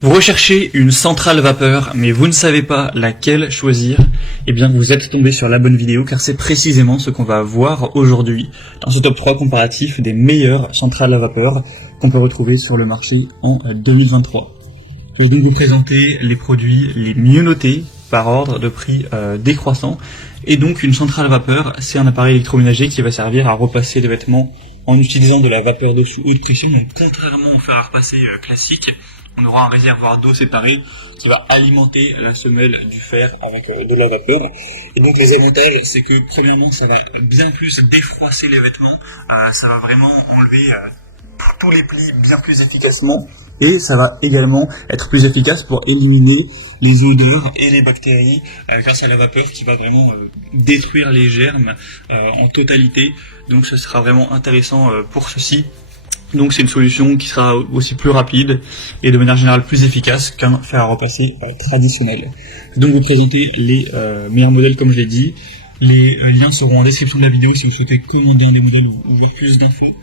Vous recherchez une centrale vapeur, mais vous ne savez pas laquelle choisir, eh bien vous êtes tombé sur la bonne vidéo, car c'est précisément ce qu'on va voir aujourd'hui dans ce top 3 comparatif des meilleures centrales à vapeur qu'on peut retrouver sur le marché en 2023. Je vais donc vous présenter les produits les mieux notés par ordre de prix décroissant. Et donc une centrale à vapeur, c'est un appareil électroménager qui va servir à repasser les vêtements en utilisant de la vapeur d'eau sous haute pression. Donc contrairement au fer à repasser classique, on aura un réservoir d'eau séparé qui va alimenter la semelle du fer avec de la vapeur. Et donc les avantages, c'est que premièrement, ça va bien plus défroisser les vêtements, ça va vraiment enlever tous les plis bien plus efficacement, et ça va également être plus efficace pour éliminer les odeurs et les bactéries grâce à la vapeur qui va vraiment détruire les germes en totalité. Donc ce sera vraiment intéressant pour ceci. Donc c'est une solution qui sera aussi plus rapide et de manière générale plus efficace qu'un fer à repasser traditionnel. Je vais donc vous présenter les meilleurs modèles comme je l'ai dit. Les liens seront en description de la vidéo si vous souhaitez commander les modèles ou ouvrir plus d'infos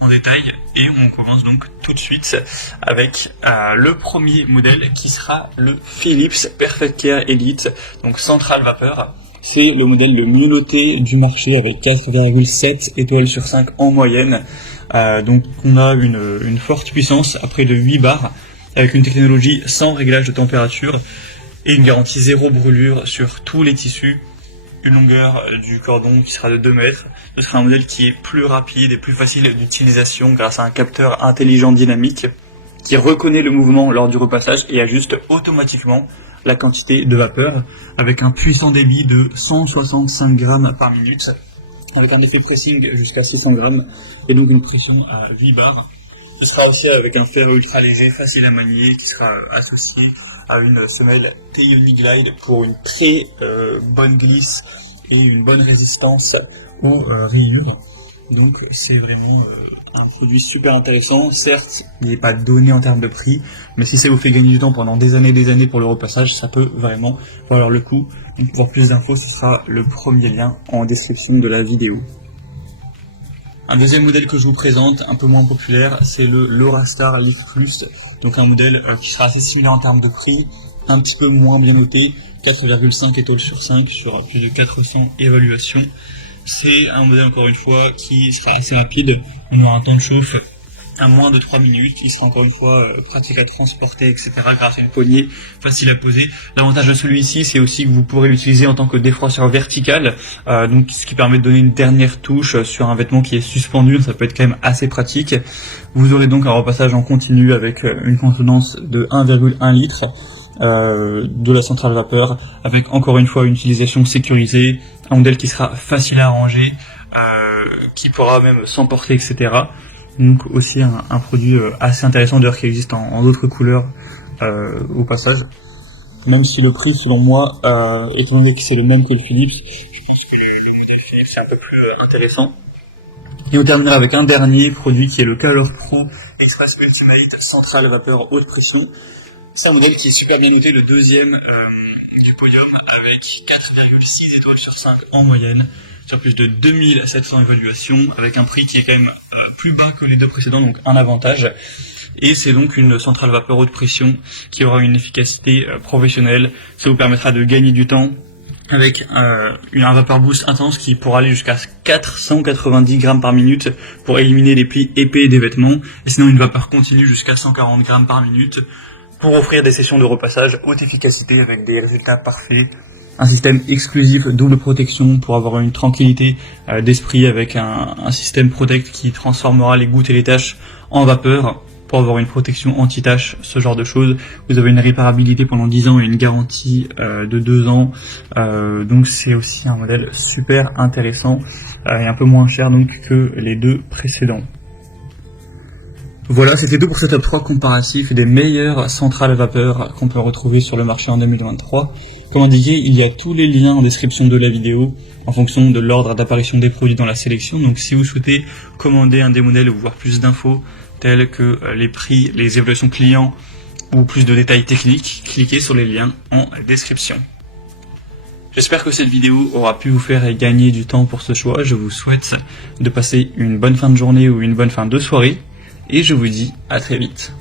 en détail. Et on commence donc tout de suite avec le premier modèle qui sera le Philips Perfect-Care Elite, donc centrale vapeur. C'est le modèle le mieux noté du marché avec 4,7 étoiles sur 5 en moyenne. Donc on a une forte puissance à près de 8 bars avec une technologie sans réglage de température et une garantie zéro brûlure sur tous les tissus. Une longueur du cordon qui sera de 2 mètres. Ce sera un modèle qui est plus rapide et plus facile d'utilisation grâce à un capteur intelligent dynamique qui reconnaît le mouvement lors du repassage et ajuste automatiquement la quantité de vapeur avec un puissant débit de 165 grammes par minute, avec un effet pressing jusqu'à 600 grammes et donc une pression à 8 bars. Ce sera aussi avec un fer ultra léger, facile à manier, qui sera associé à une semelle TE Glide pour une très bonne glisse et une bonne résistance aux rayures. Donc c'est vraiment un produit super intéressant. Certes, il n'est pas donné en termes de prix, mais si ça vous fait gagner du temps pendant des années pour le repassage, ça peut vraiment valoir le coup. Donc pour plus d'infos, ce sera le premier lien en description de la vidéo. Un deuxième modèle que je vous présente, un peu moins populaire, c'est le LoraStar Lift Plus, donc un modèle qui sera assez similaire en termes de prix, un petit peu moins bien noté, 4,5 étoiles sur 5 sur plus de 400 évaluations. C'est un modèle encore une fois qui sera assez rapide, on aura un temps de chauffe à moins de 3 minutes, il sera encore une fois pratique à transporter, etc. grâce à une poignée facile à poser. L'avantage de celui-ci, c'est aussi que vous pourrez l'utiliser en tant que défroisseur vertical, donc ce qui permet de donner une dernière touche sur un vêtement qui est suspendu, ça peut être quand même assez pratique. Vous aurez donc un repassage en continu avec une contenance de 1,1 litre de la centrale vapeur, avec encore une fois une utilisation sécurisée, un modèle qui sera facile à ranger, qui pourra même s'emporter, etc. Donc aussi un produit assez intéressant d'ailleurs qui existe en d'autres couleurs au passage. Même si le prix selon moi, étant donné que c'est le même que le Philips, je pense que le modèle Philips est un peu plus intéressant. Et on terminera avec un dernier produit qui est le Calor Pro Express Ultimate Centrale Vapeur Haute Pression. C'est un modèle qui est super bien noté, le deuxième du podium avec 4,6 étoiles sur 5 en moyenne, sur plus de 2700 évaluations, avec un prix qui est quand même plus bas que les deux précédents, donc un avantage. Et c'est donc une centrale vapeur haute pression qui aura une efficacité professionnelle. Ça vous permettra de gagner du temps avec un vapeur boost intense qui pourra aller jusqu'à 490 grammes par minute pour éliminer les plis épais des vêtements, et sinon une vapeur continue jusqu'à 140 grammes par minute pour offrir des sessions de repassage haute efficacité avec des résultats parfaits. Un système exclusif double protection pour avoir une tranquillité d'esprit avec un système Protect qui transformera les gouttes et les taches en vapeur pour avoir une protection anti-taches, ce genre de choses. Vous avez une réparabilité pendant 10 ans et une garantie de 2 ans. Donc c'est aussi un modèle super intéressant et un peu moins cher donc que les deux précédents. Voilà, c'était tout pour ce top 3 comparatif des meilleures centrales à vapeur qu'on peut retrouver sur le marché en 2023. Comme indiqué, il y a tous les liens en description de la vidéo en fonction de l'ordre d'apparition des produits dans la sélection. Donc si vous souhaitez commander un des modèles ou voir plus d'infos telles que les prix, les évaluations clients ou plus de détails techniques, cliquez sur les liens en description. J'espère que cette vidéo aura pu vous faire gagner du temps pour ce choix. Je vous souhaite de passer une bonne fin de journée ou une bonne fin de soirée. Et je vous dis à très vite.